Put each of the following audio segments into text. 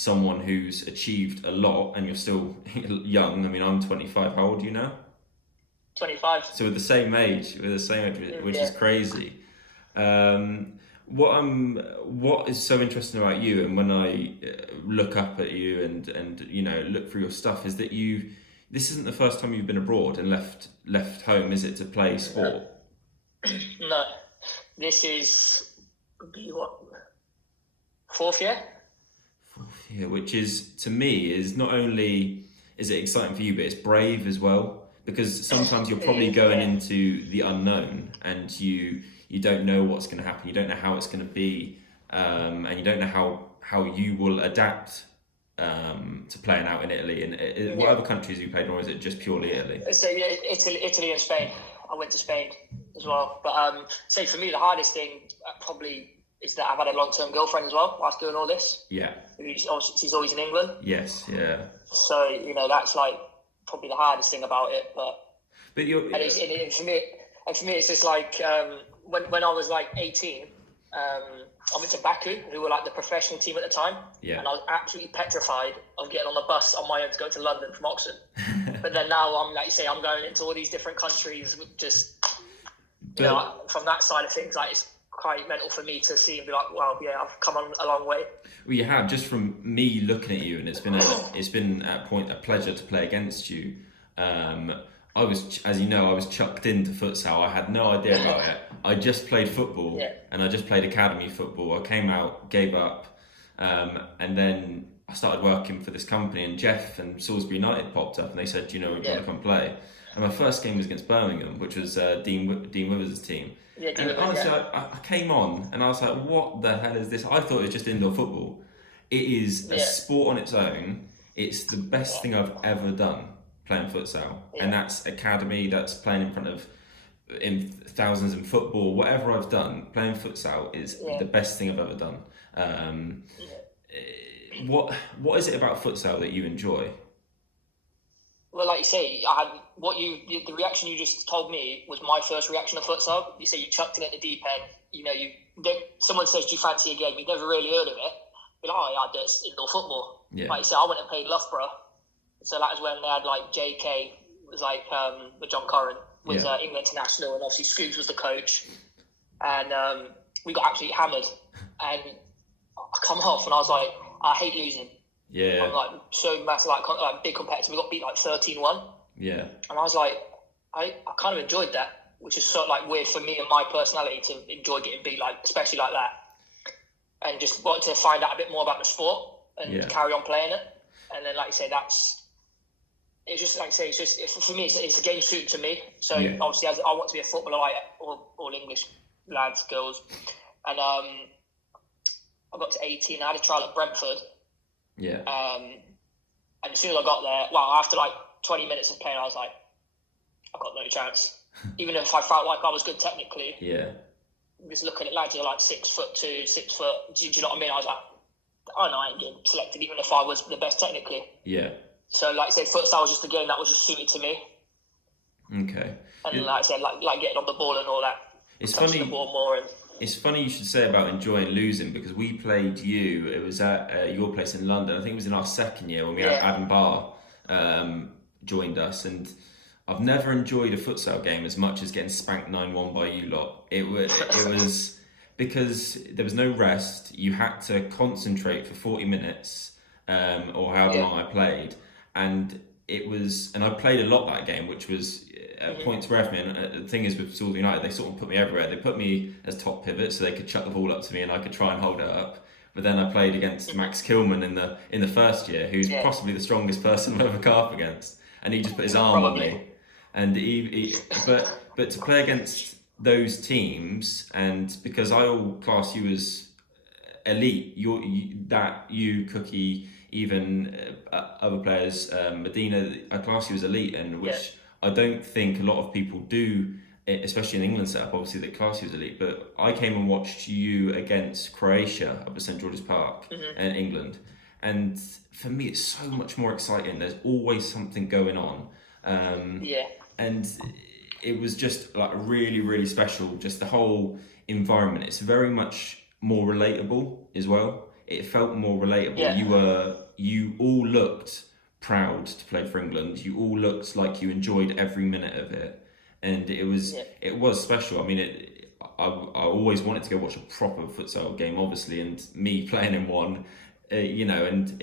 someone who's achieved a lot and you're still young. I mean, I'm 25. How old are you now? 25. So we're the same age, which is Yeah. crazy. Um, what is so interesting about you, and when I look up at you and look through your stuff, is that this isn't the first time you've been abroad and left home, is it, to play No. sport? No. This is be what, fourth year? Yeah, which is, to me, is not only is it exciting for you, but it's brave as well, because sometimes you're It probably is, going yeah. into the unknown and you don't know what's going to happen, you don't know how it's going to be, and you don't know how you will adapt to playing out in Italy. And what Yeah. other countries have you played in, or is it just purely Italy? So yeah, Italy and Spain. I went to Spain as well. But say for me, the hardest thing probably is that I've had a long-term girlfriend as well whilst doing all this. Yeah. She's always in England. Yes. Yeah. So that's like probably the hardest thing about it. But you're. For me, it's just like when I was like 18, I went to Baku, who were like the professional team at the time, Yeah. and I was absolutely petrified of getting on the bus on my own to go to London from Oxford. But then now I'm like you say, I'm going into all these different countries with just from that side of things, like it's quite mental for me to see and be like, wow, yeah, I've come on a long way. Well, you have, just from me looking at you, and it's been at point a pleasure to play against you. I was, as you know, I was chucked into futsal. I had no idea about it. I just played football, Yeah. and I just played academy football. I came out, gave up, and then I started working for this company. And Jeff and Salisbury United popped up, and they said, "You know, we want to come play." And my first game was against Birmingham, which was Dean Withers' team. Yeah, And honestly, I came on and I was like, what the hell is this? I thought it was just indoor football. It is a sport on its own. It's the best thing I've ever done, playing futsal. Yeah. And that's academy, that's playing in front of thousands in football, whatever I've done, playing futsal is the best thing I've ever done. What is it about futsal that you enjoy? Well, like you say, the reaction you just told me was my first reaction to futsal. You say you chucked it at the deep end. Someone says, "Do you fancy a game?" You've never really heard of it. You're like, "Oh yeah, that's indoor football." Yeah. Like you say, I went and played Loughborough, so that was when they had like JK was like with John Corrin was England international, and obviously Scoops was the coach, and we got absolutely hammered. And I come off, and I was like, I hate losing. Yeah. I'm like so massive, like big competitor. We got beat like 13-1. Yeah. And I was like, I kind of enjoyed that, which is sort of like weird for me and my personality to enjoy getting beat, like especially like that, and just wanted to find out a bit more about the sport and carry on playing it. And then, like you say, it's just like I say, it's just for me, it's a game suited to me. So obviously, as I want to be a footballer, like all English lads, girls, and I got to 18. I had a trial at Brentford. Yeah. And as soon as I got there, after like 20 minutes of playing, I was like, I've got no chance. Even if I felt like I was good technically. Yeah. Just looking at lads who are like 6'2", 6 foot. Do you know what I mean? I was like, oh no, I ain't getting selected, even if I was the best technically. Yeah. So like I said, futsal was just a game that was just suited to me. Okay. And like I said, like getting on the ball and all that. It's touching funny. The ball more and. It's funny you should say about enjoying losing, because we played you. It was at your place in London. I think it was in our second year when we had Adam Barr joined us, and I've never enjoyed a futsal game as much as getting spanked 9-1 by you lot. It was because there was no rest. You had to concentrate for 40 minutes or however long I played, and I played a lot that game, which was points for me. And the thing is, with Salisbury United, they sort of put me everywhere. They put me as top pivot, so they could chuck the ball up to me and I could try and hold it up. But then I played against Max Kilman in the first year, who's possibly the strongest person I've ever come up against, and he just put his arm on me. And but to play against those teams, and because I all class you as elite, you Cookie, even other players, Medina, I class you as elite, and which I don't think a lot of people do, especially in England setup. Obviously, that class you as elite. But I came and watched you against Croatia up at St George's Park in England, and for me, it's so much more exciting. There's always something going on. And it was just like really, really special. Just the whole environment. It's very much more relatable as well. it felt more relatable. Yeah. You all looked proud to play for England. You all looked like you enjoyed every minute of it, and it was special. I mean, I always wanted to go watch a proper futsal game, obviously, and me playing in one, and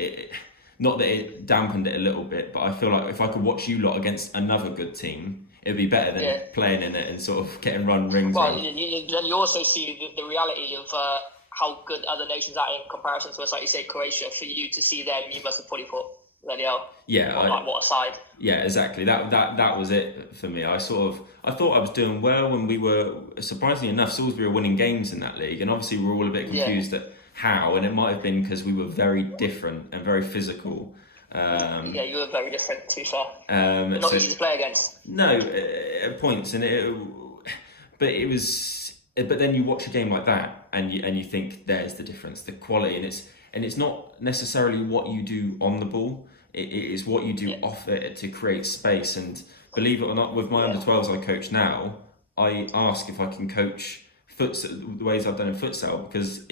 not that it dampened it a little bit, but I feel like if I could watch you lot against another good team, it'd be better than playing in it and sort of getting run rings. Well, then you also see the reality of how good other nations are in comparison to us. Like you say, Croatia. For you to see them, you must have probably thought, bloody hell. Yeah. What a side. Yeah, exactly. That was it for me. I thought I was doing well, and we were, surprisingly enough, Salisbury were winning games in that league, and obviously we were all a bit confused at how, and it might have been because we were very different and very physical. Yeah, you were very different, to be fair. Not easy to play against. No, at points, but then you watch a game like that, and you think there's the difference, the quality, and it's not necessarily what you do on the ball. It is what you do off it to create space. And believe it or not, with my under-12s I coach now, I ask if I can coach futsal the ways I've done in futsal, because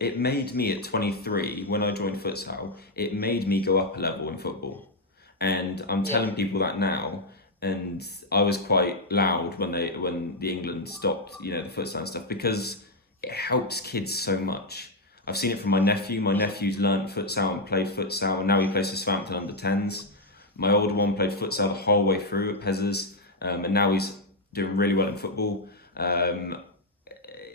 it made me at 23, when I joined futsal, it made me go up a level in football. And I'm telling people that now, and I was quite loud when the England stopped, the futsal and stuff, because it helps kids so much. I've seen it from my nephew. My nephew's learnt futsal and played futsal, and now he plays for Southampton under-10s. My older one played futsal the whole way through at Pezzas, and now he's doing really well in football.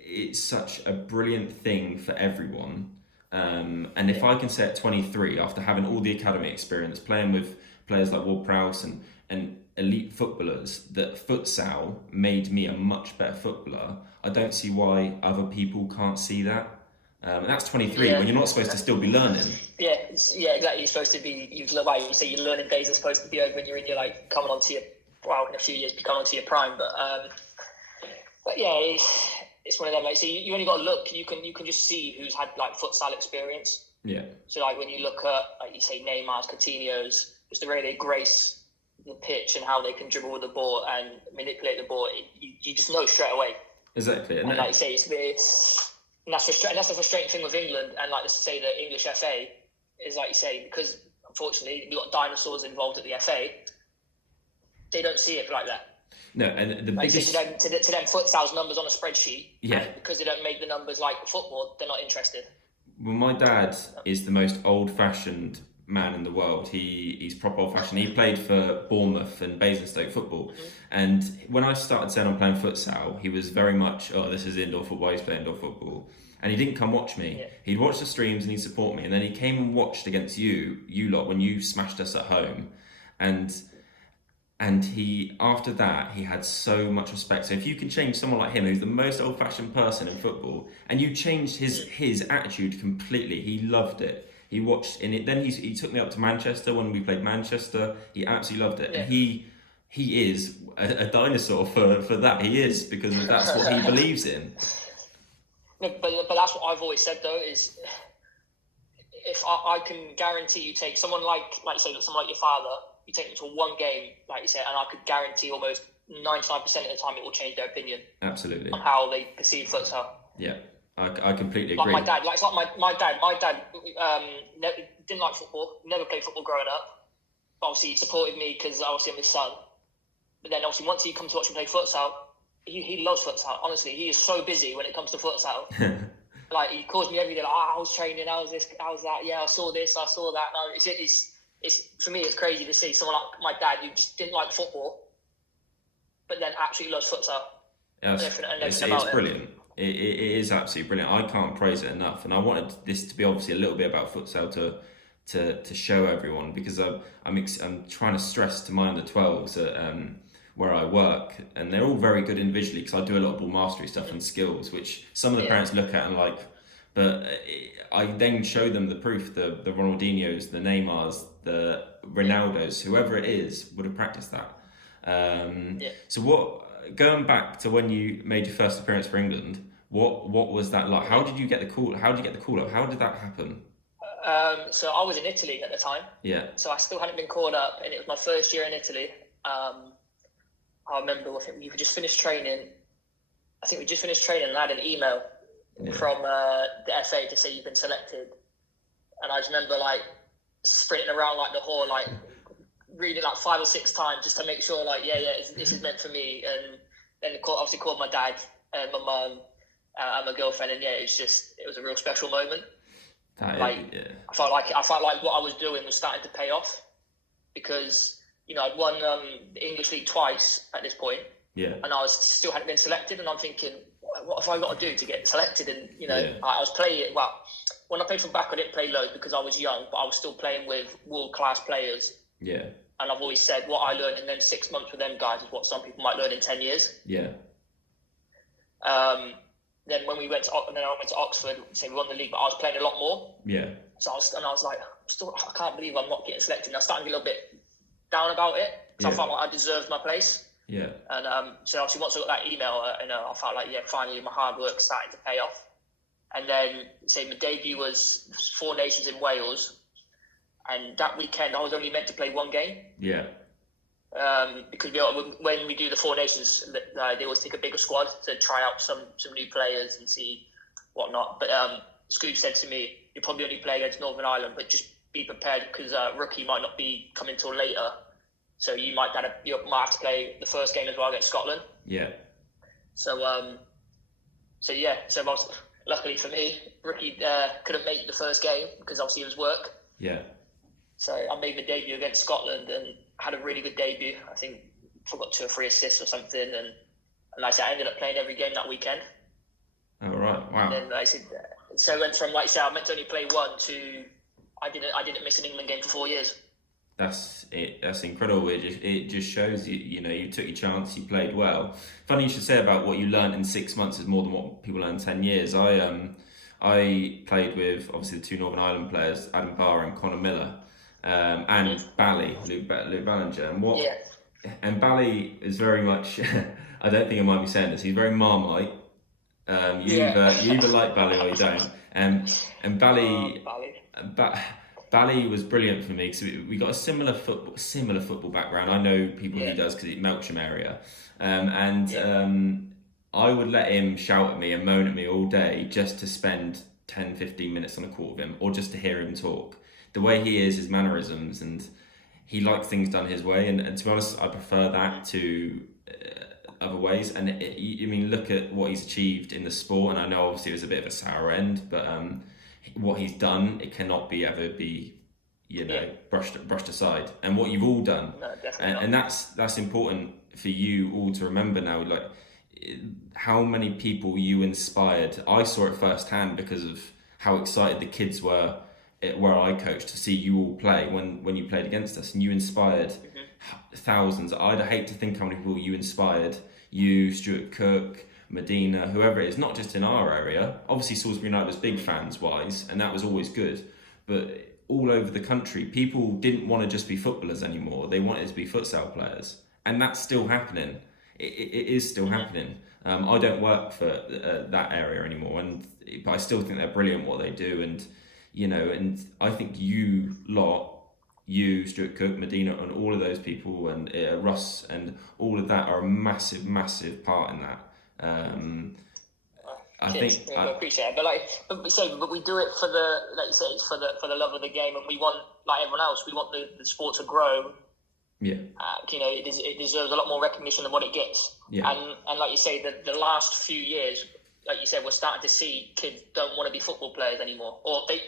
It's such a brilliant thing for everyone. And if I can say at 23, after having all the academy experience, playing with players like Ward Prowse and elite footballers, that futsal made me a much better footballer, I don't see why other people can't see that. And that's 23, when you're not supposed to still be learning. Yeah, exactly. You're supposed to be, you say your learning days are supposed to be over, and you're in your, coming onto your, in a few years, be coming onto your prime. But yeah, it's one of them. So you only got to look. You can just see who's had futsal experience. Yeah. So when you look at you say Neymar's, Coutinho's, just the way they grace the pitch and how they can dribble with the ball and manipulate the ball, you just know straight away. Exactly. And like you say, and that's the frustrating thing with England, and let's say the English FA is like you say, because unfortunately we've got dinosaurs involved at the FA. They don't see it like that. No, and the biggest... to them, futsal's numbers on a spreadsheet. Yeah. And because they don't make the numbers like football, they're not interested. Well, my dad is the most old-fashioned man in the world. He's proper old-fashioned. He played for Bournemouth and Basingstoke football. Mm-hmm. And when I started saying I'm playing futsal, he was very much, this is indoor football, he's playing indoor football. And he didn't come watch me. Yeah. He'd watch the streams and he'd support me. And then he came and watched against you lot, when you smashed us at home. And he, after that, he had so much respect. So if you can change someone like him, who's the most old-fashioned person in football, and you changed his attitude completely, he loved it. He watched in it. Then he took me up to Manchester when we played Manchester. He absolutely loved it. Yeah. And he is a dinosaur for that. He is, because that's what he believes in. No, but that's what I've always said though, is if I can guarantee you take someone like someone like your father, you take them to one game, like you said, and I could guarantee almost 99% of the time it will change their opinion. Absolutely. On how they perceive futsal. Yeah, I completely agree. My dad, my dad didn't like football, never played football growing up. But obviously he supported me because obviously I'm his son. But then obviously once he comes to watch me play futsal, he loves futsal. Honestly, he is so busy when it comes to futsal. He calls me every day, I was training, how's this, how's that? Yeah, I saw this, I saw that. No, it's for me, it's crazy to see someone like my dad who just didn't like football, but then absolutely loves futsal. Yeah, it's brilliant. It is absolutely brilliant. I can't praise it enough, and I wanted this to be obviously a little bit about futsal to show everyone, because I'm trying to stress to my under-12s at where I work, and they're all very good individually, because I do a lot of ball mastery stuff and skills, which some of the parents look at and like, but I then show them the proof, the Ronaldinhos, the Neymars, the Ronaldos, whoever it is would have practiced that. So going back to when you made your first appearance for England, what was that like? How did you get the call? How did you get the call up? How did that happen? So I was in Italy at the time. Yeah. So I still hadn't been called up, and it was my first year in Italy. I remember, I think we just finished training. And I had an email from the FA to say you've been selected. and I just remember like sprinting around like the hall, like reading like 5 or 6 times just to make sure like this is meant for me. And then obviously called my dad and my mum and my girlfriend, and it was a real special moment. I felt like what I was doing was starting to pay off, because I'd won the English League twice at this point, and I hadn't been selected, and I'm thinking, what have I got to do to get selected? And I was playing when I played for back, I didn't play loads because I was young, but I was still playing with world-class players. Yeah. And I've always said what I learned in them 6 months with them guys is what some people might learn in 10 years. Yeah. Then when I went to Oxford, so we won the league, but I was playing a lot more. Yeah. So I was like, I can't believe I'm not getting selected. And I was starting to get a little bit down about it, because I felt like I deserved my place. Yeah. And so obviously once I got that email, I felt like, finally my hard work started to pay off. And then, my debut was 4 Nations in Wales. And that weekend, I was only meant to play 1 game. Yeah. Because when we do the 4 Nations, they always take a bigger squad to try out some new players and see whatnot. But Scoob said to me, "You'll probably only play against Northern Ireland, but just be prepared, because rookie might not be coming till later. So you might have to play the first game as well against Scotland." Yeah. So luckily for me, rookie couldn't make the first game because obviously it was work. Yeah. So I made my debut against Scotland and had a really good debut. I think I got 2 or 3 assists or something, and like I said, I ended up playing every game that weekend. Oh right, wow. And then so I went from I meant to only play 1 to I didn't miss an England game for 4 years. That's it. That's incredible. It just shows you took your chance. You played well. Funny you should say about what you learned in 6 months is more than what people learn in 10 years. I played with obviously the 2 Northern Ireland players, Adam Barr and Conor Miller, and Bally, Luke Ballinger, and Bally is very much. I don't think I might be saying this. He's very Marmite. You either like Bally or you don't. And Bally. Bally was brilliant for me because we got a similar football background. I know people he does because he's Melksham area, I would let him shout at me and moan at me all day just to spend 10, 15 minutes on a court with him, or just to hear him talk. The way he is, his mannerisms, and he likes things done his way. And to be honest, I prefer that to other ways. And look at what he's achieved in the sport. And I know obviously it was a bit of a sour end, but what he's done, it cannot ever be brushed aside. And what you've all done, and that's important for you all to remember now. Like how many people you inspired. I saw it firsthand because of how excited the kids were where I coached to see you all play when you played against us, and you inspired thousands. I'd hate to think how many people you inspired. You, Stuart Cook, Medina, whoever it is, not just in our area. Obviously Salisbury United was big fans wise, and that was always good, but all over the country people didn't want to just be footballers anymore. They wanted to be futsal players, and that's still happening. It is still happening. I don't work for that area anymore, but I still think they're brilliant what they do, and I think you Stuart Cook, Medina, and all of those people, and Russ, and all of that are a massive, massive part in that. I appreciate it, but we do it for the, like you say, it's for the love of the game, and we want, like everyone else, we want the sport to grow. Yeah. It deserves a lot more recognition than what it gets. Yeah. And like you say, the last few years, like you said, we're starting to see kids don't want to be football players anymore, or they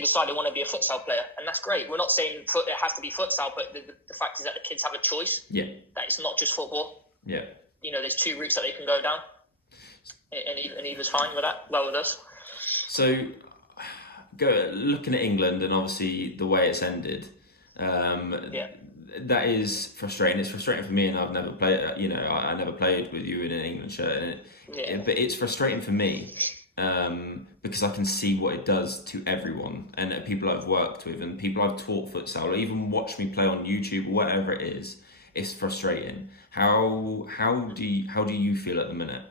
decide they want to be a futsal player, and that's great. We're not saying it has to be futsal, but the fact is that the kids have a choice. Yeah. That it's not just football. Yeah. There's 2 routes that they can go down, and either's fine with that. Well with us. So, looking at England and obviously the way it's ended. That is frustrating. It's frustrating for me, and I've never played. I never played with you in an England shirt, but it's frustrating for me because I can see what it does to everyone, and people I've worked with, and people I've taught futsal, or even watched me play on YouTube or whatever it is. It's frustrating. How do you feel at the minute?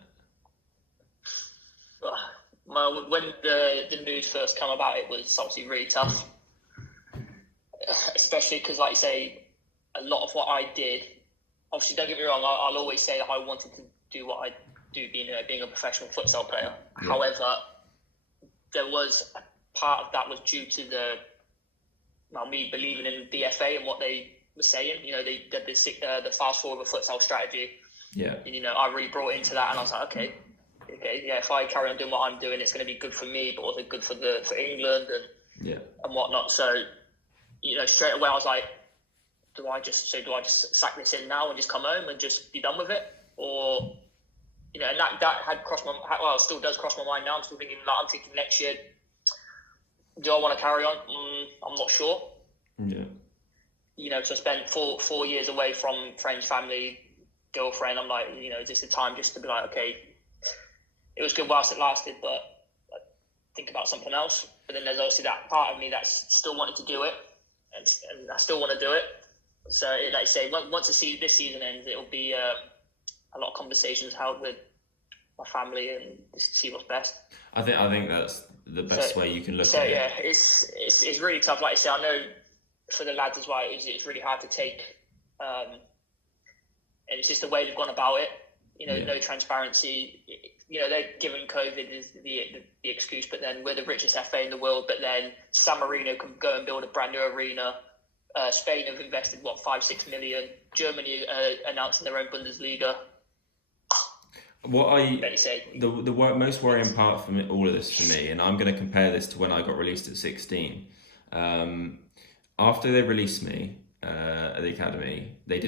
Well, when the news first came about, it was obviously really tough, especially because, like you say, a lot of what I did, obviously, don't get me wrong, I'll always say that I wanted to do what I do, being a professional futsal player. Yeah. However, there was part of that was due to me believing in the FA and what they were saying. They did the fast forward futsal strategy. Yeah. And, I really brought into that, and I was like, okay, yeah, if I carry on doing what I'm doing, it's going to be good for me, but also good for England and whatnot. So, straight away I was like, do I just sack this in now and just come home and just be done with it? Or, and that had crossed my, well, it still does cross my mind now. I'm still thinking, I'm thinking next year, do I want to carry on? I'm not sure. Yeah. So I spent 4 years away from friends, family, girlfriend. I'm like, is this the time just to be like, okay, it was good whilst it lasted, but think about something else. But then there's obviously that part of me that's still wanted to do it, and I still want to do it. So, like I say, once this season ends, it'll be a lot of conversations held with my family and just see what's best. I think that's the best way you can look at it. So yeah, it's really tough. Like I say, I know for the lads as well, it's really hard to take. And it's just the way they've gone about it. No transparency. They're giving COVID as the excuse, but then we're the richest FA in the world. But then San Marino can go and build a brand new arena. Spain have invested 5-6 million. Germany announcing their own Bundesliga. The most worrying part from all of this for me, and I'm going to compare this to when I got released at 16. After they released me at the academy, I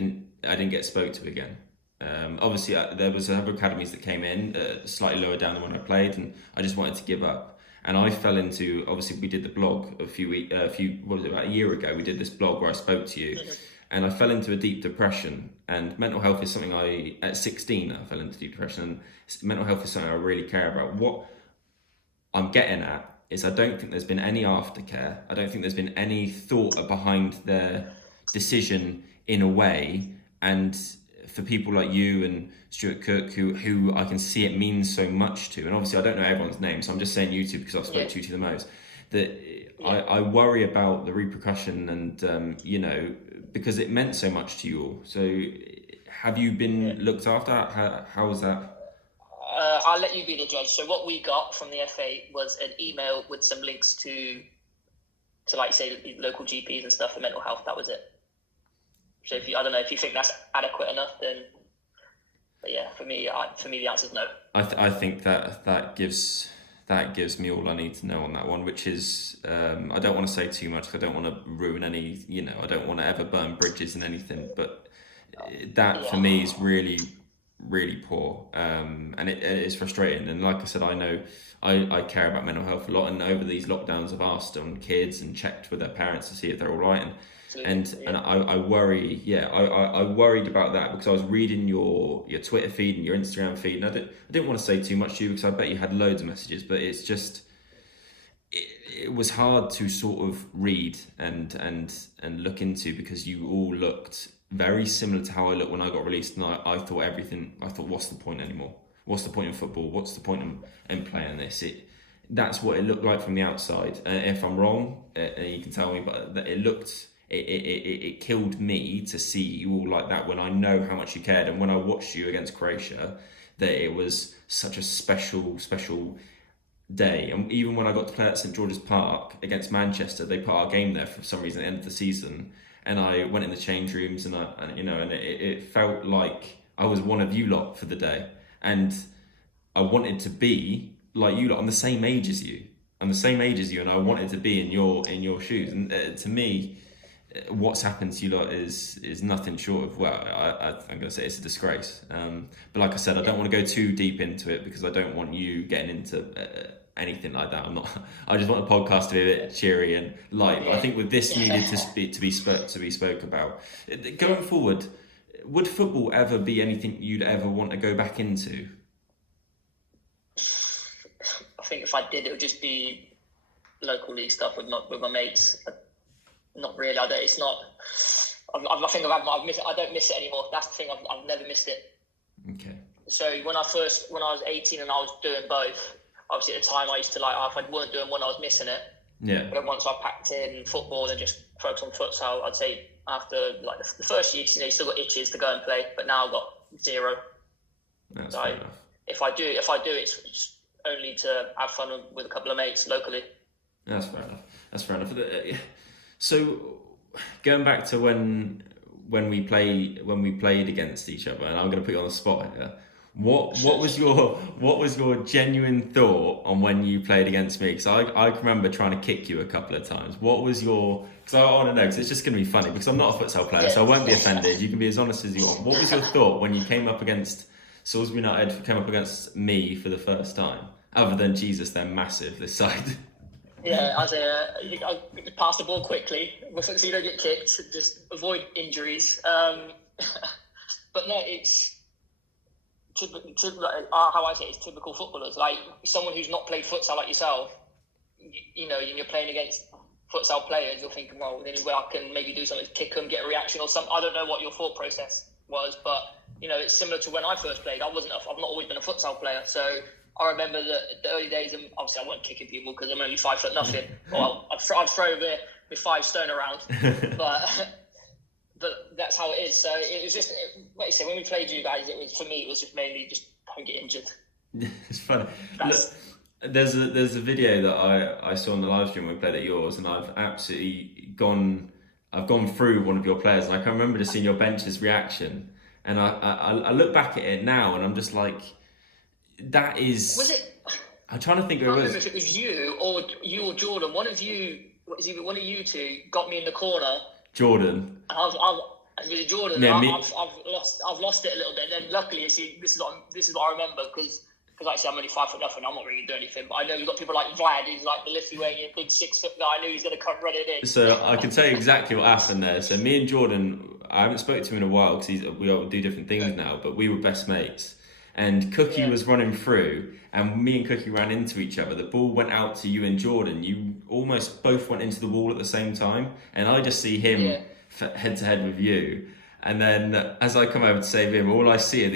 didn't get spoke to again. Obviously, there was other academies that came in slightly lower down than when I played, and I just wanted to give up. And I fell into, obviously, we did the blog about a year ago. We did this blog where I spoke to you, and I fell into a deep depression. And mental health is something at 16, I fell into deep depression. And mental health is something I really care about. What I'm getting at is I don't think there's been any aftercare. I don't think there's been any thought behind their decision in a way. And for people like you and Stuart Cook, who I can see it means so much to, and obviously I don't know everyone's name, so I'm just saying you two because I've spoke to you two the most, I worry about the repercussion and, because it meant so much to you all. So have you been looked after? How was that? I'll let you be the judge. So what we got from the FA was an email with some links to like say the local GPs and stuff for mental health. That was it. So I don't know if you think that's adequate enough, then. But yeah, for me the answer is no. I think that gives me all I need to know on that one, which is I don't want to say too much. I don't want to ruin any. I don't want to ever burn bridges and anything. But that for me is really, really poor, and it is frustrating. And like I said, I know I care about mental health a lot, and over these lockdowns, I've asked on kids and checked with their parents to see if they're all right. And I worry. Yeah, I worried about that because I was reading your Twitter feed and your Instagram feed, and I didn't want to say too much to you because I bet you had loads of messages, but it's just it was hard to sort of read and look into because you all looked very similar to how I looked when I got released, and I thought what's the point anymore? What's the point in football? What's the point in playing this? That's what it looked like from the outside. If I'm wrong, you can tell me, but it looked. It killed me to see you all like that when I know how much you cared, and when I watched you against Croatia, that it was such a special day. And even when I got to play at St George's Park against Manchester, they put our game there for some reason at the end of the season, and I went in the change rooms and it felt like I was one of you lot for the day, and I wanted to be like you lot. I'm the same age as you, and I wanted to be in your shoes. And to me, what's happened to you lot is nothing short of, I'm going to say it's a disgrace. But like I said, I don't want to go too deep into it because I don't want you getting into anything like that. I just want the podcast to be a bit cheery and light. But I think with this needed to be spoke about. Going forward, would football ever be anything you'd ever want to go back into? I think if I did, it would just be local league stuff with my mates. Not really. I don't miss it anymore. That's the thing. I've never missed it. Okay. So when I was 18 and I was doing both, obviously at the time I used to if I weren't doing one, I was missing it. Yeah. But then once I packed in football and just focused on futsal, I'd say after the first year, you still got itches to go and play, but now I've got zero. That's fair enough. If I do, it's only to have fun with a couple of mates locally. That's fair enough. That's fair enough. So going back to when we played against each other, and I'm going to put you on the spot here. What was your genuine thought on when you played against me? Because I can remember trying to kick you a couple of times. What was your? Because I want to know. Because it's just going to be funny. Because I'm not a futsal player, so I won't be offended. You can be as honest as you want. What was your thought when you came up against Salisbury United? Came up against me for the first time. Other than Jesus, they're massive this side. Yeah, I pass the ball quickly so you don't get kicked. Just avoid injuries. But no, it's how I say it's typical footballers. Like someone who's not played futsal like yourself, you know, and you're playing against futsal players, you're thinking, well, the only way I can maybe do something is kick them, get a reaction or something. I don't know what your thought process was, but you know, it's similar to when I first played. I've not always been a futsal player, so I remember the early days, and obviously I wasn't kicking people because I'm only 5 foot nothing. Well, I'd throw my 5 stone around, but that's how it is. So it was just, like you say, when we played you guys, for me, it was just mainly just don't get injured. It's funny. Look, there's a video that I saw on the live stream when we played at yours, and I've absolutely gone through one of your players, and I can remember just seeing your bench's reaction, and I look back at it now, and I'm just like, that is. Was it? I'm trying to think I who it remember was. if it was you or Jordan. One of you two got me in the corner. Jordan. And I've been Jordan. Yeah, I've lost it a little bit. And then luckily, see, this is what I remember because like I said, I'm only 5 foot nothing. I'm not really doing anything. But I know we've got people like Vlad, who's like the Lithuanian big 6 foot guy. I knew he's going to come running in. So I can tell you exactly what happened there. So me and Jordan, I haven't spoken to him in a while because we all do different things now. But we were best mates. And Cookie was running through, and me and Cookie ran into each other. The ball went out to you and Jordan. You almost both went into the wall at the same time, and I just see him head to head with you. And then as I come over to save him, all I see are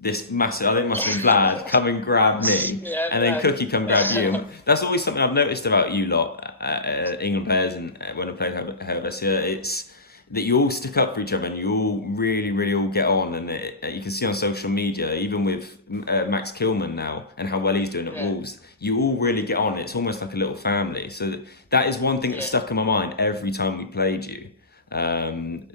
this massive, I think it must have been Vlad, come and grab me, and then Cookie come grab you. That's always something I've noticed about you lot, England players, and when I play Helvetia, it's that you all stick up for each other and you all really, really all get on. And you can see on social media, even with Max Kilman now and how well he's doing at Wolves, you all really get on. It's almost like a little family. So that is one thing that stuck in my mind every time we played you.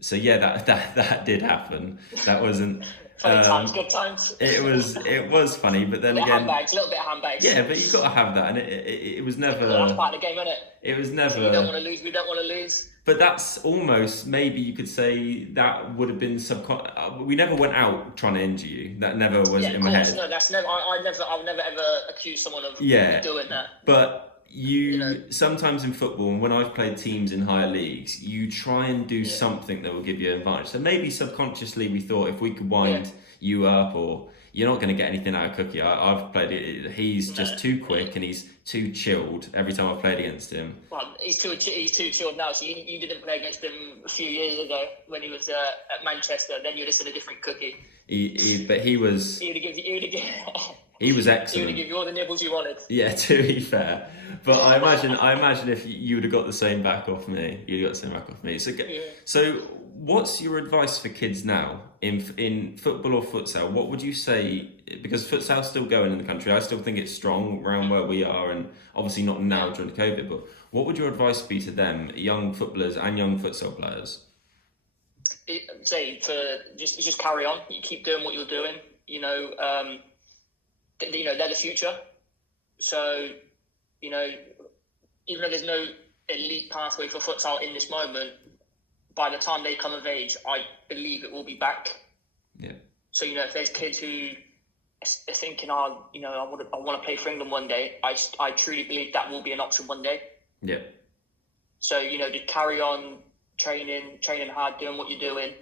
So yeah, that did happen. That wasn't... Funny times, good times. It was funny, but then again... A little bit of handbags. Yeah, but you've got to have that. And it was never... That's part of the game, isn't it? It was never... So we don't want to lose. But that's almost, maybe you could say that would have been we never went out trying to injure you. That never was in my head. No, that's never. I'll never ever accuse someone of doing that. But sometimes in football, and when I've played teams in higher leagues, you try and do something that will give you an advantage. So maybe subconsciously we thought if we could wind you up, or you're not going to get anything out of Cookie. I've played it. He's just too quick and he's too chilled every time I've played against him. Well, he's too chilled now. So you didn't play against him a few years ago when he was at Manchester. Then you'd have seen a different Cookie. But he was. He was excellent. He would have given you all the nibbles you wanted. Yeah, to be fair. But I imagine if you would have got the same back off me, you'd have got the same back off me. So what's your advice for kids now in football or futsal? What would you say? Because futsal's still going in the country. I still think it's strong around where we are, and obviously not now during COVID. But what would your advice be to them, young footballers and young futsal players? Just carry on. You keep doing what you're doing. They're the future. So, even though there's no elite pathway for futsal in this moment, by the time they come of age, I believe it will be back. Yeah. So, if there's kids who are thinking, I want to play for England one day, I truly believe that will be an option one day. Yeah. So, just carry on training hard, doing what you're doing,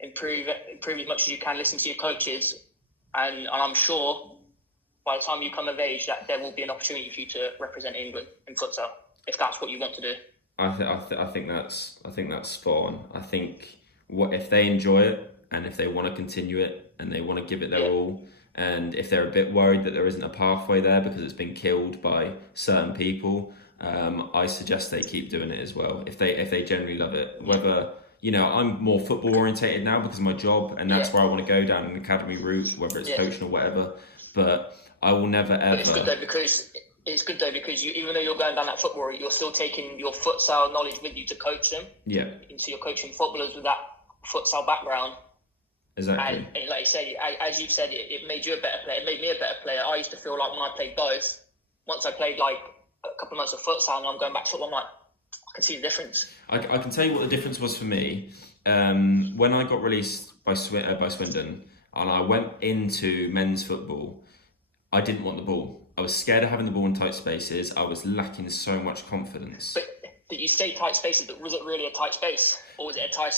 improve as much as you can, listen to your coaches, and I'm sure by the time you come of age that there will be an opportunity for you to represent England in futsal, if that's what you want to do. I think that's spot on. I think if they enjoy it and if they want to continue it and they want to give it their all, and if they're a bit worried that there isn't a pathway there because it's been killed by certain people, I suggest they keep doing it as well. If they generally love it, whether I'm more football orientated now because of my job, and that's where I want to go down an academy route, whether it's coaching or whatever. But I will never ever. But it's good though because it's good though, because even though you're going down that football route, you're still taking your futsal knowledge with you to coach them. Yeah. And so you're coaching footballers with that futsal background. Exactly. And like you said, as you've said, it made you a better player. It made me a better player. I used to feel like when I played both, once I played like a couple of months of futsal and I'm going back to football, I'm like, I can see the difference. I can tell you what the difference was for me. When I got released by Swindon and I went into men's football, I didn't want the ball. I was scared of having the ball in tight spaces. I was lacking so much confidence. But you say tight spaces, but was it really a tight space? Or was it a tight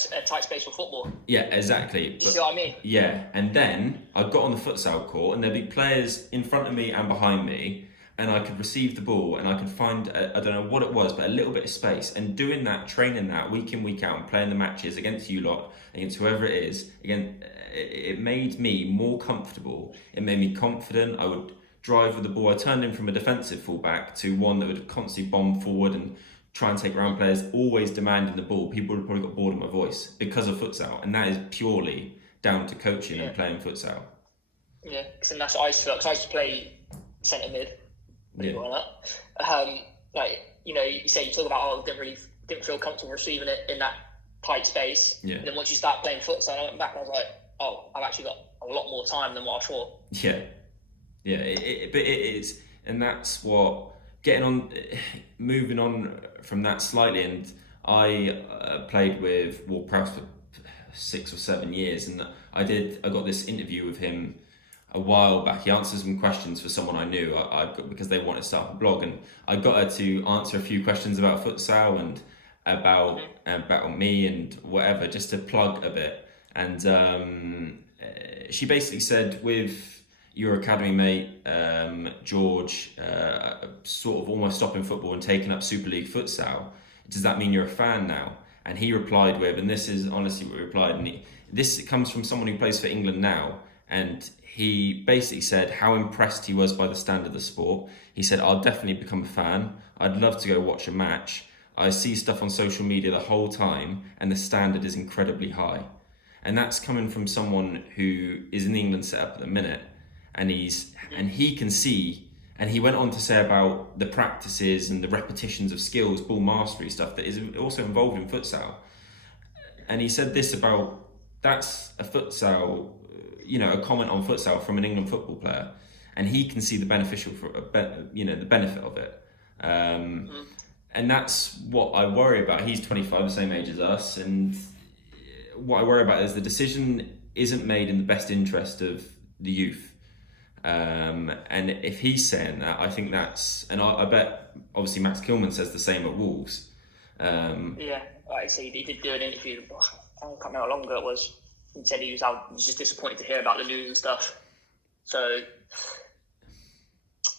space for football? Yeah, exactly. Do you see what I mean? Yeah, and then I got on the futsal court and there'd be players in front of me and behind me, and I could receive the ball and I could find, I don't know what it was, but a little bit of space. And doing that, training that week in, week out, and playing the matches against you lot, against whoever it is, again, it made me more comfortable. It made me confident. I would drive with the ball. I turned in from a defensive fullback to one that would constantly bomb forward and try and take around players, always demanding the ball. People would probably got bored of my voice because of futsal, and that is purely down to coaching and playing futsal. Yeah, because that's what I used to feel. Because I used to play centre mid. Like, you know, you talk about didn't feel comfortable receiving it in that tight space. Yeah. And then once you start playing futsal, I went back and I was like, oh, I've actually got a lot more time than what I thought. Yeah, yeah, but it is, and that's what moving on from that slightly. And I played with Ward Prowse for 6 or 7 years, and I got this interview with him a while back. He answered some questions for someone I knew. Because they wanted to start a blog, and I got her to answer a few questions about futsal and about me and whatever, just to plug a bit. And she basically said, with your academy mate George sort of almost stopping football and taking up Super League futsal, does that mean you're a fan now? And he replied with, and this is honestly what he replied, and this comes from someone who plays for England now, and he basically said how impressed he was by the standard of the sport. He said, I'll definitely become a fan. I'd love to go watch a match. I see stuff on social media the whole time, and the standard is incredibly high. And that's coming from someone who is in the England setup at the minute, and he can see, and he went on to say about the practices and the repetitions of skills, ball mastery stuff that is also involved in futsal. And he said this about, that's a futsal, a comment on futsal from an England football player, and he can see the the benefit of it. And that's what I worry about. He's 25, the same age as us, and what I worry about is the decision isn't made in the best interest of the youth. And if he's saying that, I think that's, and I bet obviously Max Kilman says the same at Wolves. Yeah, like I say, he did do an interview, I can't remember how long ago it was. He said he was just disappointed to hear about the news and stuff. So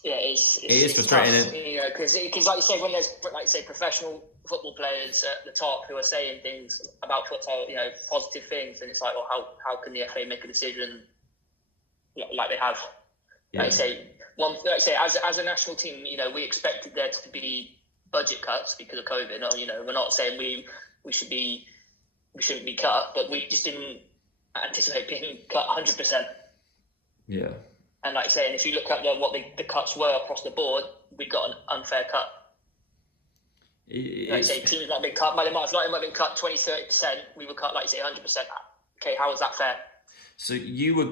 yeah, it's frustrating, because like you say, when there's professional football players at the top who are saying things about futsal, positive things, and it's like, well, how can the FA make a decision like they have? Yeah. Like I say, as a national team, we expected there to be budget cuts because of COVID. We're not saying we shouldn't be cut, but we just didn't anticipate being cut 100%. Yeah. And like I say, and if you look at what the cuts were across the board, we got an unfair cut. Like I say, teams might have been cut, they might have been cut 20-30%. We were cut, like you say, 100%. Okay, how was that fair? So you were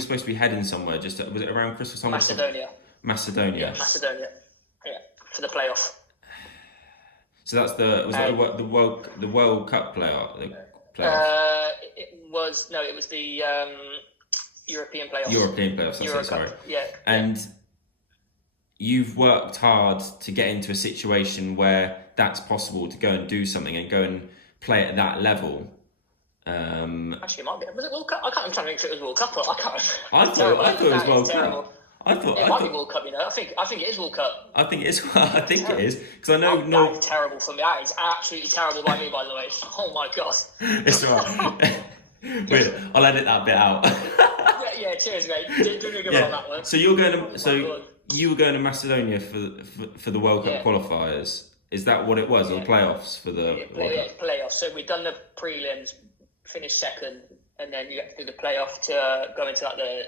supposed to be heading somewhere, was it around Christmas time? Macedonia. Macedonia. Yeah, Macedonia. Yeah, for the playoff. So that's the World Cup playoff? It was the European playoffs. European playoffs, Euro sorry. Cup. Yeah. And you've worked hard to get into a situation where that's possible, to go and do something and go and play at that level. Actually, it might be. Was it World Cup? I'm trying to think if it was World Cup. I can't. I thought it was World Cup. It might be World Cup. I think it is World Cup. I think it is. I think it is, because I know. That is terrible for me. That is absolutely terrible by me, by the way. Oh my god. It's alright. I'll edit that bit out. yeah. Cheers, mate. Did a good on that one. So you were going to Macedonia for the World Cup qualifiers. Is that what it was? Or the playoffs for the playoffs. So we've done the prelims, finished second, and then you have to do the playoff to go into the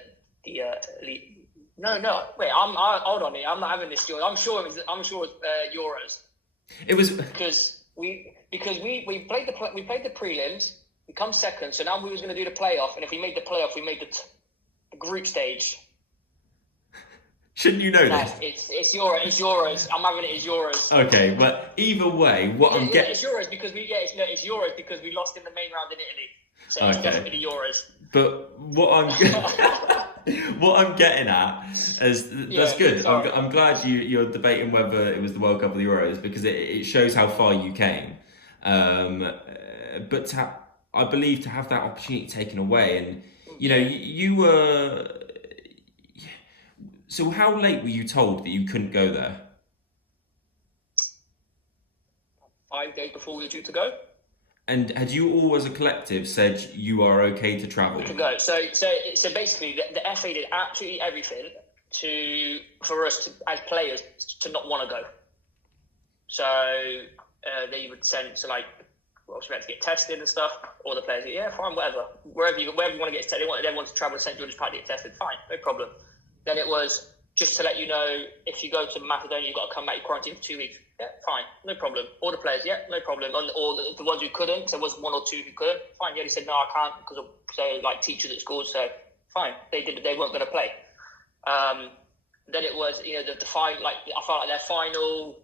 elite No. Wait, hold on here. I'm not having this story. I'm sure it was. I'm sure it was Euros. It was Because we played the prelims. We come second, so now we was going to do the playoff. And if we made the playoff, we made the group stage. Shouldn't you know No, this? it's Euros. It's Euros. I'm having it as Euros. Okay, but either way, what I'm getting... It's Euros because it's Euros because we lost in the main round in Italy. So it's definitely Euros. But what I'm getting at is that's good. I'm glad you're debating whether it was the World Cup or the Euros because it shows how far you came. But I believe to have that opportunity taken away, and you were. So how late were you told that you couldn't go there? 5 days before we were due to go. And had you all, as a collective, said you are okay to travel? We can go. So basically, the FA did absolutely everything for us as players to not want to go. So they would send we had to get tested and stuff. All the players, yeah, fine, whatever. Wherever you want to get tested, everyone to travel to St. George's Park to get tested, fine, no problem. Then it was just to let you know, if you go to Macedonia, you've got to come back, you quarantine for 2 weeks. Yeah, fine, no problem. All the players, yeah, no problem. Or the ones who couldn't, there was 1 or 2 who couldn't, fine. Yeah, they said, no, I can't because of teachers at school, so fine. They weren't going to play. Then it was, the final, I felt like their final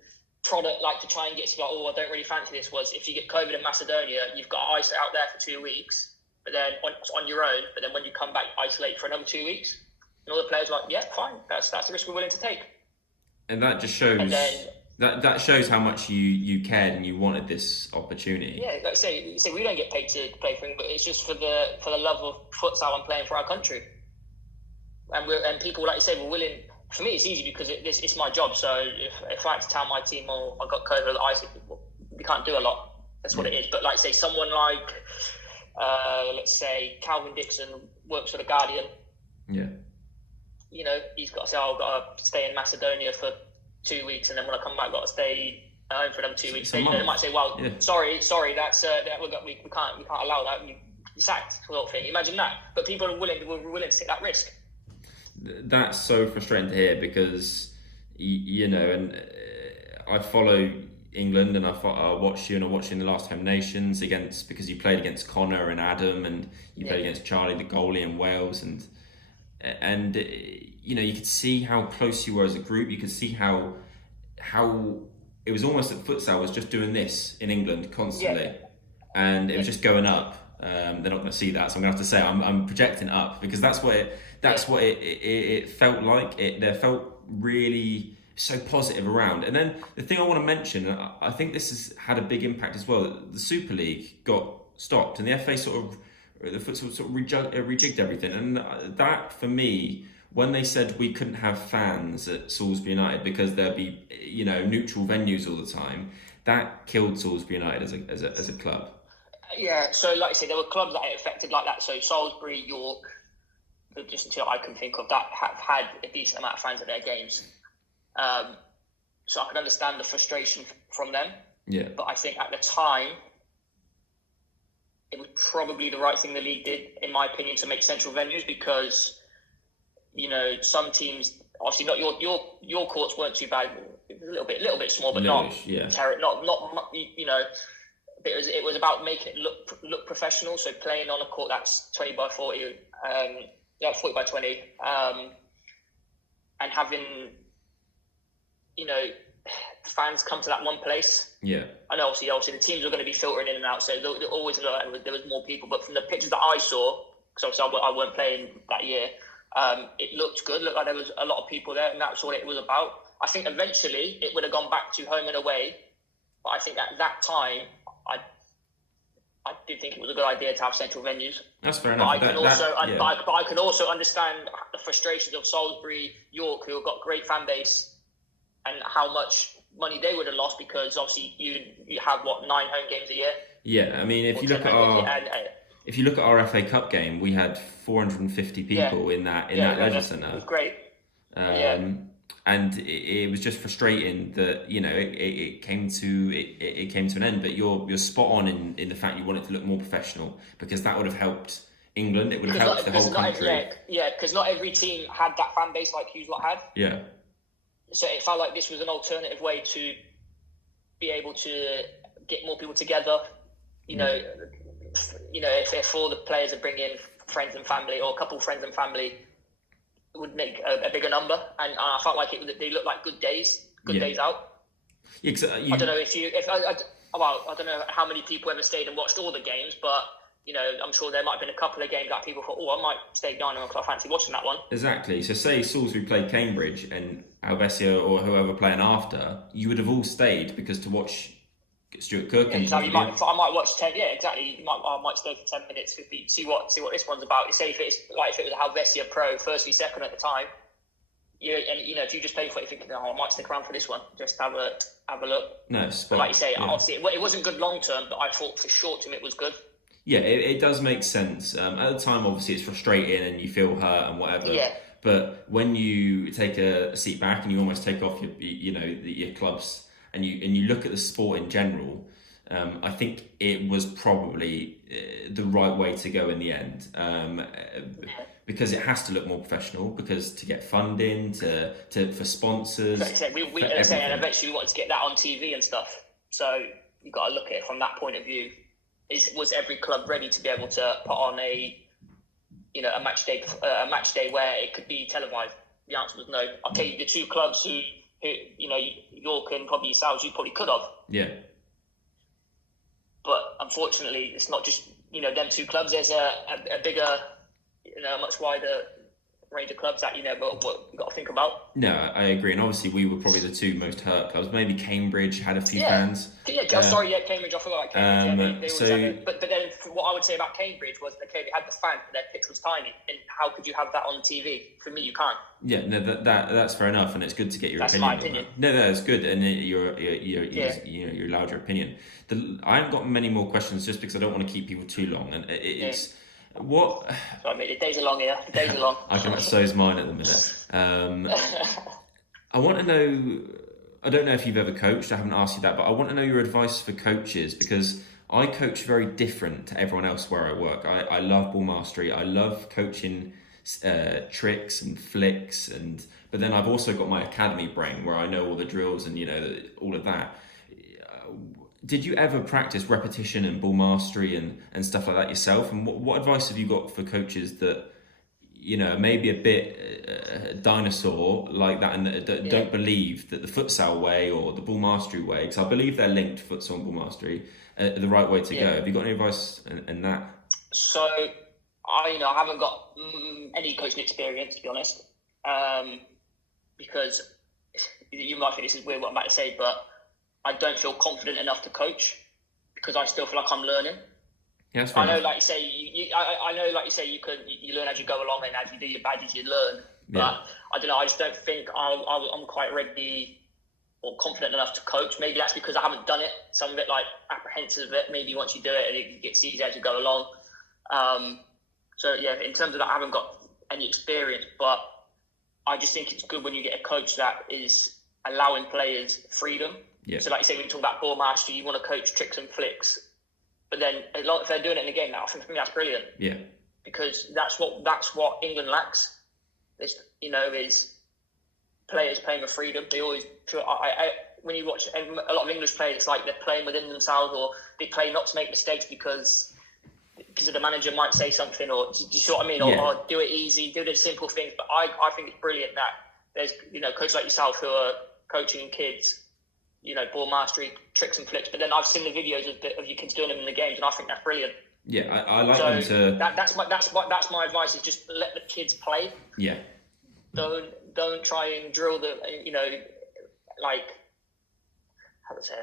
product, to try and get to I don't really fancy this, was if you get COVID in Macedonia, you've got to isolate out there for 2 weeks, but then on your own, but then when you come back, isolate for another 2 weeks. And all the players were like, yeah, fine, that's the risk we're willing to take. And that just shows that shows how much you cared and you wanted this opportunity. Yeah, like I say we don't get paid to play for him, but it's just for the love of futsal and playing for our country. And people, like you say, were willing. For me, it's easy because it's my job. So if I had to tell my team, I got COVID, I said, we can't do a lot. That's what it is. But like say someone like, let's say Calvin Dixon works for the Guardian. Yeah. He's got to say, I've got to stay in Macedonia for 2 weeks, and then when I come back, I've got to stay home for another 2 weeks. They might say, well, sorry, that's we can't allow that. You sacked, sort of thing. Imagine that. But people were willing to take that risk. That's so frustrating to hear because and I follow England, and I watched you, and I watched you in the last Home Nations because you played against Connor and Adam, and you played against Charlie, the goalie in Wales, and you could see how close you were as a group. You could see how it was almost that futsal was just doing this in England constantly, and it was just going up. They're not going to see that, so I'm going to have to say I'm projecting up because that's what it felt like. There felt really so positive around. And then the thing I want to mention, I think this has had a big impact as well. The Super League got stopped, and the FA the futsal sort of rejigged everything, and that for me, when they said we couldn't have fans at Salisbury United because there'd be neutral venues all the time, that killed Salisbury United as a club. Yeah, so like I say, there were clubs that it affected like that. So Salisbury, York, just until I can think of, that have had a decent amount of fans at their games. So I can understand the frustration from them. Yeah. But I think at the time, it was probably the right thing the league did, in my opinion, to make central venues because, some teams, obviously not your courts weren't too bad, a little bit small, but not it was about making it look professional. So playing on a court that's 20 by 40, 40 by 20, and having, fans come to that one place. Yeah. I know obviously the teams were going to be filtering in and out, so there was more people. But from the pictures that I saw, because obviously I weren't playing that year, it looked good. Looked like there was a lot of people there, and that's what it was about. I think eventually it would have gone back to home and away, but I think at that time I did think it was a good idea to have central venues. That's fair enough. But I can also understand the frustrations of Salisbury, York, who have got great fan base, and how much money they would have lost because obviously you have 9 home games a year. Yeah, I mean if you look at our FA Cup game, we had 450 people in that leisure centre. It was great. And it was just frustrating that it came to an end. But you're spot on in the fact you want it to look more professional because that would have helped England. It would have helped the whole country. Because not every team had that fan base like Hughes lot had. Yeah. So it felt like this was an alternative way to be able to get more people together. If all the players are bringing friends and family, or a couple of friends and family, it would make a bigger number. And I felt like they looked like good days out. Yeah, I don't know I don't know how many people ever stayed and watched all the games, but I'm sure there might have been a couple of games that people thought, I might stay down because I fancy watching that one. Exactly. So say Salisbury played Cambridge and Helvetia or whoever playing after, you would have all stayed because to watch Stuart Cook. Yeah, exactly. I might watch 10. Yeah, exactly. I might stay for 10 minutes, 15, see what this one's about. Say if it was a Helvetia Pro, firstly, second at the time. If you just pay for it, you think, I might stick around for this one, just have a look. No, spot. Like you say, obviously it wasn't good long term, but I thought for short term it was good. Yeah, it does make sense. At the time, obviously, it's frustrating and you feel hurt and whatever. Yeah. But when you take a seat back and you almost take off your clubs and you look at the sport in general, I think it was probably the right way to go in the end. Because it has to look more professional. Because to get funding, for sponsors, like I said, we and eventually we wanted to get that on TV and stuff. So you got to look at it from that point of view. Was every club ready to be able to put on a match day where it could be televised? The answer was no. I'll tell you the two clubs who York and probably yourselves, you probably could have. Yeah. But unfortunately, it's not just them two clubs. There's a bigger, much wider range of clubs that what you've got to think about. No, I agree, and obviously we were probably the two most hurt clubs. Maybe Cambridge had a few fans. Cambridge. I forgot about Cambridge. But then what I would say about Cambridge was they had the fan, but their pitch was tiny, and how could you have that on TV? For me, you can't. Yeah, no, that's fair enough, and it's good to get your opinion. That's my opinion. No, that's good, and you're allowed your opinion. I haven't got many more questions just because I don't want to keep people too long, and it's. What? So, the days are long here. The days are long. I think so's mine at the minute. I want to know. I don't know if you've ever coached. I haven't asked you that, but I want to know your advice for coaches because I coach very different to everyone else where I work. I love ball mastery. I love coaching tricks and flicks, but then I've also got my academy brain where I know all the drills and all of that. Did you ever practice repetition and ball mastery and stuff like that yourself? And what advice have you got for coaches that, maybe a bit dinosaur like that and that don't believe that the futsal way or the ball mastery way, because I believe they're linked, futsal and ball mastery, the right way to go. Have you got any advice in that? So, I haven't got any coaching experience, to be honest, because you might think this is weird what I'm about to say, but I don't feel confident enough to coach because I still feel like I'm learning. Yeah, I know, like you say, you learn as you go along, and as you do your badges, you learn. But I don't know. I just don't think I'm quite ready or confident enough to coach. Maybe that's because I haven't done it. So I'm a bit like apprehensive of it. Maybe once you do it, it gets easier as you go along. In terms of that, I haven't got any experience, but I just think it's good when you get a coach that is allowing players freedom. Yeah. So like you say, when you talk about ball mastery, you want to coach tricks and flicks. But then if they're doing it in the game now, I think that's brilliant. Yeah. Because that's what England lacks. Is players playing with freedom. They always when you watch a lot of English players, it's like they're playing within themselves, or they play not to make mistakes because the manager might say something, or do you see what I mean? Or do it easy, do the simple things. But I think it's brilliant that there's coaches like yourself who are coaching kids, ball mastery, tricks and flicks. But then I've seen the videos of your kids doing them in the games, and I think that's brilliant. Yeah, I like them to. That's my advice: is just let the kids play. Yeah. Don't try and drill the like how to say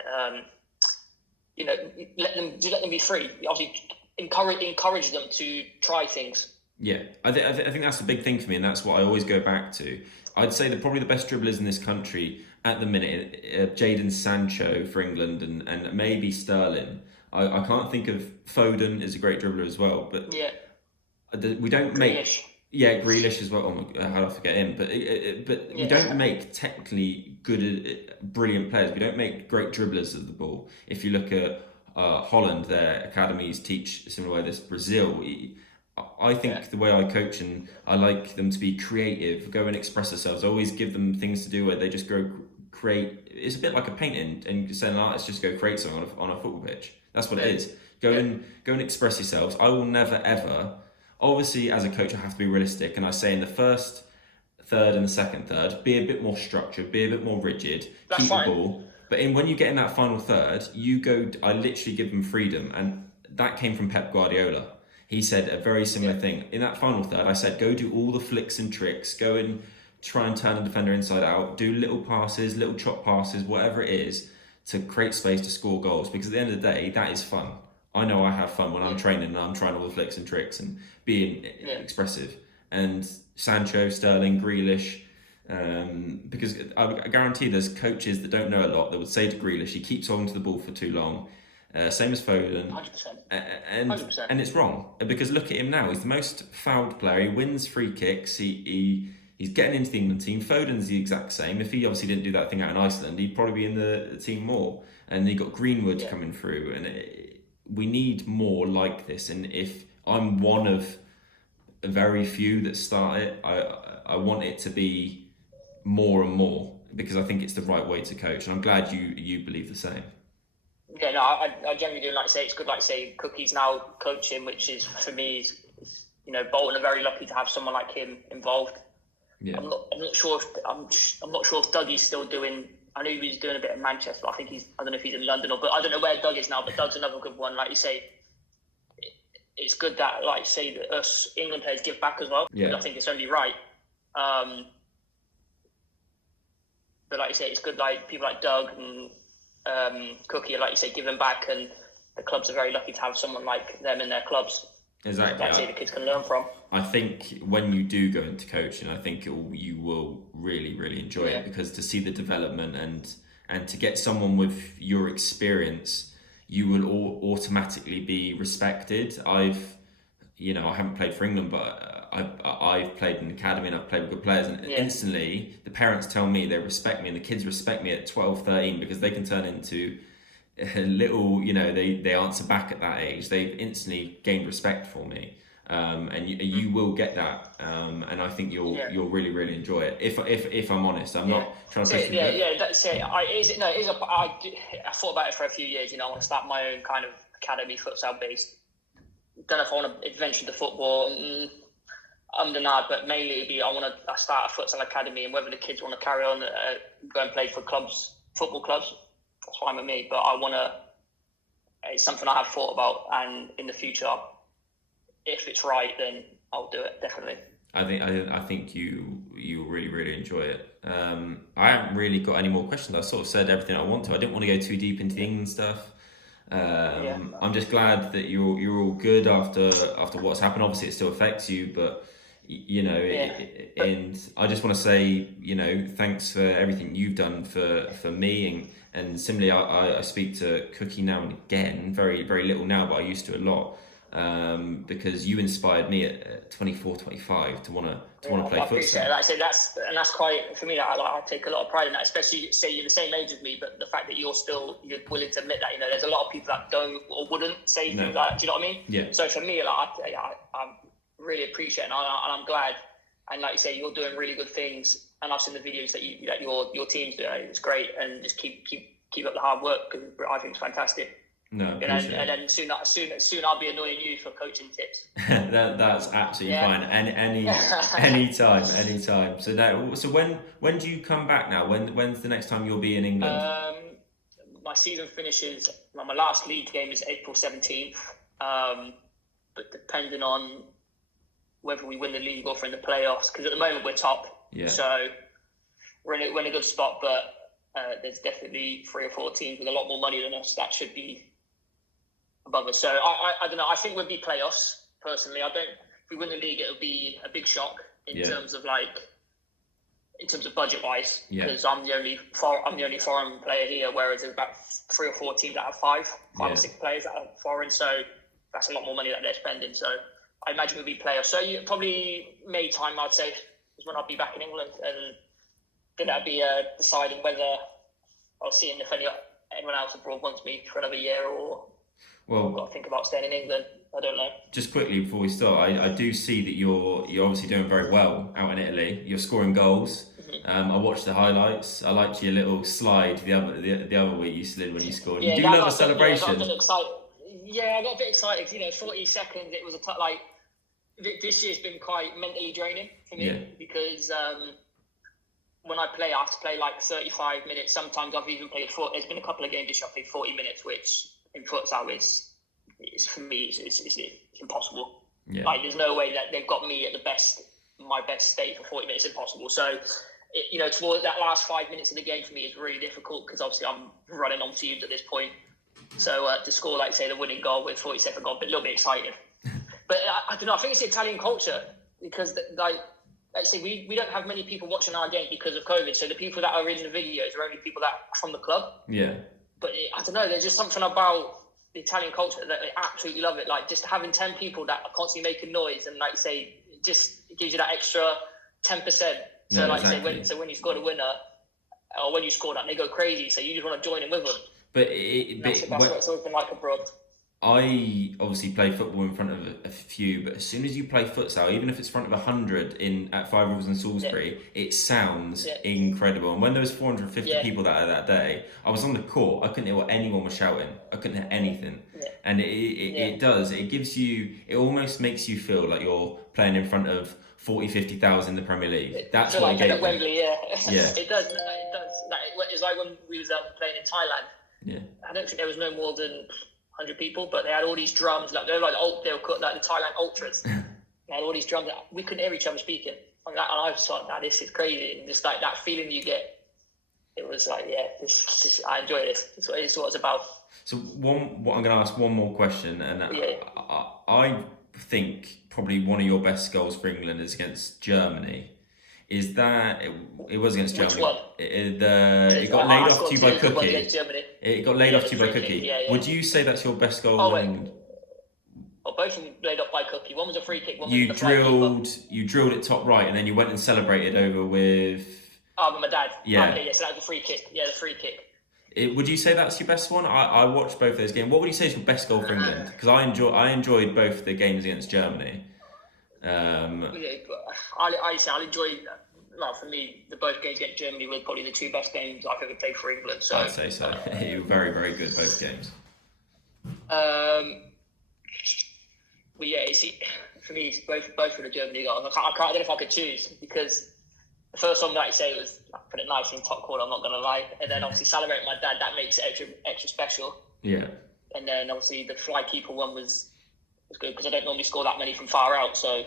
it, let them be free. Obviously, encourage them to try things. Yeah, I think that's a big thing for me, and that's what I always go back to. I'd say that probably the best dribblers in this country at the minute, Jadon Sancho for England, and maybe Sterling. I can't think of Foden is a great dribbler as well, but we don't make Grealish as well. Oh my God, how did I forget him? But we don't make technically good, brilliant players. We don't make great dribblers of the ball. If you look at Holland, their academies teach a similar way. This Brazil, I think the way I coach, and I like them to be creative, go and express themselves. I always give them things to do where they just go create. It's a bit like a painting and saying an artist just go create something on a football pitch. That's what it is. Go and express yourselves. I will never ever. Obviously, as a coach, I have to be realistic, and I say in the first third and the second third, be a bit more structured, be a bit more rigid, That's keep the fine. ball. But when you get in that final third, you go. I literally give them freedom, and that came from Pep Guardiola. He said a very similar thing. In that final third, I said, go do all the flicks and tricks, go and try and turn the defender inside out, do little passes, little chop passes, whatever it is, to create space to score goals. Because at the end of the day, that is fun. I know I have fun when I'm training and I'm trying all the flicks and tricks and being expressive. And Sancho, Sterling, Grealish, because I guarantee there's coaches that don't know a lot that would say to Grealish, he keeps on to the ball for too long. Same as Foden. 100%. And 100%. and it's wrong because look at him now. He's the most fouled player. He wins free kicks. He's getting into the England team. Foden's the exact same. If he obviously didn't do that thing out in Iceland, he'd probably be in the team more. And you got Greenwood coming through, and we need more like this. And if I'm one of a very few that start it, I want it to be more and more because I think it's the right way to coach. And I'm glad you believe the same. Yeah, no, I generally do. Like say, it's good. Like say, Cookie's now coaching, which is for me is Bolton are very lucky to have someone like him involved. Yeah. I'm not sure if I'm not sure if Dougie's still doing. I know he's doing a bit in Manchester. But I think I don't know if he's in London but I don't know where Doug is now. But Doug's another good one. Like you say, it's good that like say that us England players give back as well. Yeah. I think it's only right. But like you say, it's good. Like people like Doug and Cookie, like you say, giving back, and the clubs are very lucky to have someone like them in their clubs. Exactly. Like I say, the kids can learn from. I think when you do go into coaching, I think you will really, really enjoy it because to see the development and to get someone with your experience, you will automatically be respected. I haven't played for England, but I've played in the academy and I've played with good players, and instantly the parents tell me they respect me and the kids respect me at 12, 13 because they can turn into a little, they answer back at that age. They've instantly gained respect for me. And you will get that, and I think you'll really, really enjoy it. If I'm honest, I'm not trying to push you. That's it. I thought about it for a few years. I want to start my own kind of academy, futsal based. Don't know if I want to venture into football. But mainly it'd be I want to start a futsal academy, and whether the kids want to carry on go and play for clubs, football clubs, that's fine with me. But I want to. It's something I have thought about, and in the future, if it's right, then I'll do it definitely. I think you really, really enjoy it. I haven't really got any more questions. I sort of said everything I want to. I didn't want to go too deep into the England stuff. I'm just glad that you're all good after what's happened. Obviously, it still affects you, but and I just want to say, thanks for everything you've done for me, and similarly, I speak to Cookie now and again, very, very little now, but I used to a lot. Because you inspired me at 24, 25 to want to play I appreciate futsal. it. Like I say, that's quite for me. I take a lot of pride in that, especially say you're the same age as me, but the fact that you're willing to admit that. There's a lot of people that don't or wouldn't say things like that. Do you know what I mean? Yeah. So for me, I really appreciate it, and I'm glad. And like you say, you're doing really good things, and I've seen the videos that your team's doing. It's great, and just keep up the hard work because I think it's fantastic. No, and then soon I'll be annoying you for coaching tips. That's absolutely fine. Anytime. So when do you come back now? When's the next time you'll be in England? My season finishes. My last league game is April 17th. But depending on whether we win the league or if we're in the playoffs, because at the moment we're top. Yeah. So we're in a good spot, but there's definitely 3 or 4 teams with a lot more money than us that should be above us. So I don't know. I think we'll be playoffs. Personally, I don't. If we win the league, it'll be a big shock in terms of budget wise. Because I'm the only foreign player here, whereas there's about 3 or 4 teams that have five or 6 players that are foreign. So that's a lot more money that they're spending. So I imagine we'll be playoffs. So probably May time, I'd say, is when I'll be back in England, and then that'll be deciding whether I'll see if anyone else abroad wants me for another year or. I've got to think about staying in England. I don't know. Just quickly before we start, I do see that you're obviously doing very well out in Italy. You're scoring goals. I watched the highlights. I liked your little slide the other week you slid when you scored. You Yeah, do that love a got a bit, yeah, I got a celebration. bit excited. Yeah, I got a bit excited. 40 seconds. It was like this year's been quite mentally draining for me because when I play, I have to play like 35 minutes. Sometimes I've even played there's been a couple of games this year I've played 40 minutes, which in futsal is for me it's impossible. Yeah. Like there's no way that they've got me at my best state for 40 minutes. Impossible. So towards that last 5 minutes of the game for me is really difficult because obviously I'm running on fumes at this point. So to score, like say, the winning goal with 40-second goal, a little bit excited. But I don't know. I think it's the Italian culture because like say we don't have many people watching our game because of COVID. So the people that are in the videos are only people that are from the club. Yeah. But I don't know. There's just something about the Italian culture that they absolutely love it. Like just having 10 people that are constantly making noise and like say it just gives you that extra 10%. So exactly. When you score the winner or when you score that, they go crazy. So you just want to join in with them. But that's what it's always been like abroad. I obviously play football in front of a few, but as soon as you play futsal, even if it's in front of 100 at Five Rivers and Salisbury, it sounds incredible. And when there was 450 people that day, I was on the court. I couldn't hear what anyone was shouting. I couldn't hear anything. And it does. It gives you. It almost makes you feel like you're playing in front of 50,000 in the Premier League. That's what like it gave at Wembley. Yeah. It does. It does. It's like when we was playing in Thailand. Yeah. I don't think there was no more than 100 people, but they had all these drums, like they were like the Thailand ultras. They had all these drums. We couldn't hear each other speaking. And I was like, this is crazy. And just like that feeling you get, it was like, I enjoy this. This is what it's about. So I'm going to ask one more question, and I think probably one of your best goals for England is against Germany. Is that it was against Germany? Which one? It got laid off to you by Cookie. It got laid off to you by Cookie. Yeah. Would you say that's your best goal for England? Well, both of them laid off by Cookie. One was a free kick. One you was you drilled it top right, and then you went and celebrated over with. Oh, with my dad. Yeah. So that was the free kick. Yeah, the free kick. Would you say that's your best one? I watched both those games. What would you say is your best goal for England? Because I enjoyed both the games against Germany. I'll enjoy. Well, for me, the both games against Germany were probably the two best games I've ever played for England. So I'd say so. You were very, very good both games. But for me, it's both for the Germany goals. I don't know if I could choose because the first one, like I say, was put it nice in top corner. I'm not gonna lie, and then obviously celebrating my dad, that makes it extra special. Yeah. And then obviously the fly keeper one was good because I don't normally score that many from far out. So.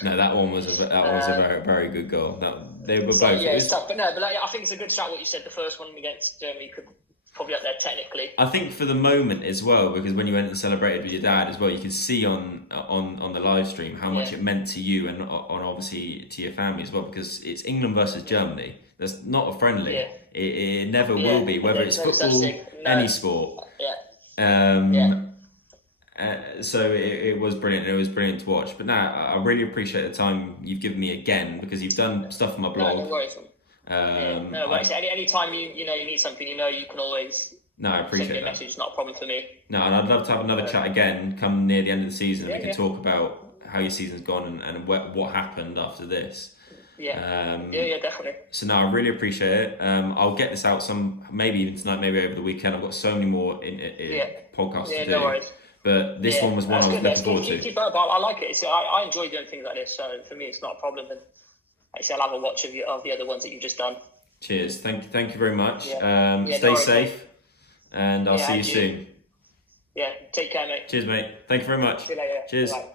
No, that one was a very, very good goal. They were both. Yeah, it's tough, but I think it's a good shout. What you said, the first one against Germany could probably up there technically. I think for the moment as well, because when you went and celebrated with your dad as well, you can see on the live stream how much it meant to you and on obviously to your family as well. Because it's England versus Germany. That's not a friendly. Yeah. It never will be, whether it's football, any sport. So it was brilliant. It was brilliant to watch. But now I really appreciate the time you've given me again because you've done stuff on my blog. No worries. Any time you need something, you can always I appreciate send me a that. message. Not a problem for me. No, and I'd love to have another chat again come near the end of the season. We can talk about how your season's gone and what happened after this. Yeah, definitely. So no, I really appreciate it. I'll get this out maybe even tonight, maybe over the weekend. I've got so many more podcasts to do. No worries. But this one was one I was looking forward to. Keep up. I like it. I enjoy doing things like this. So for me, it's not a problem. And I'll have a watch of the other ones that you've just done. Cheers. Thank you very much. Stay no worries, safe, mate. And I'll see you soon. Yeah, take care, mate. Cheers, mate. Thank you very much. See you later. Cheers. Bye.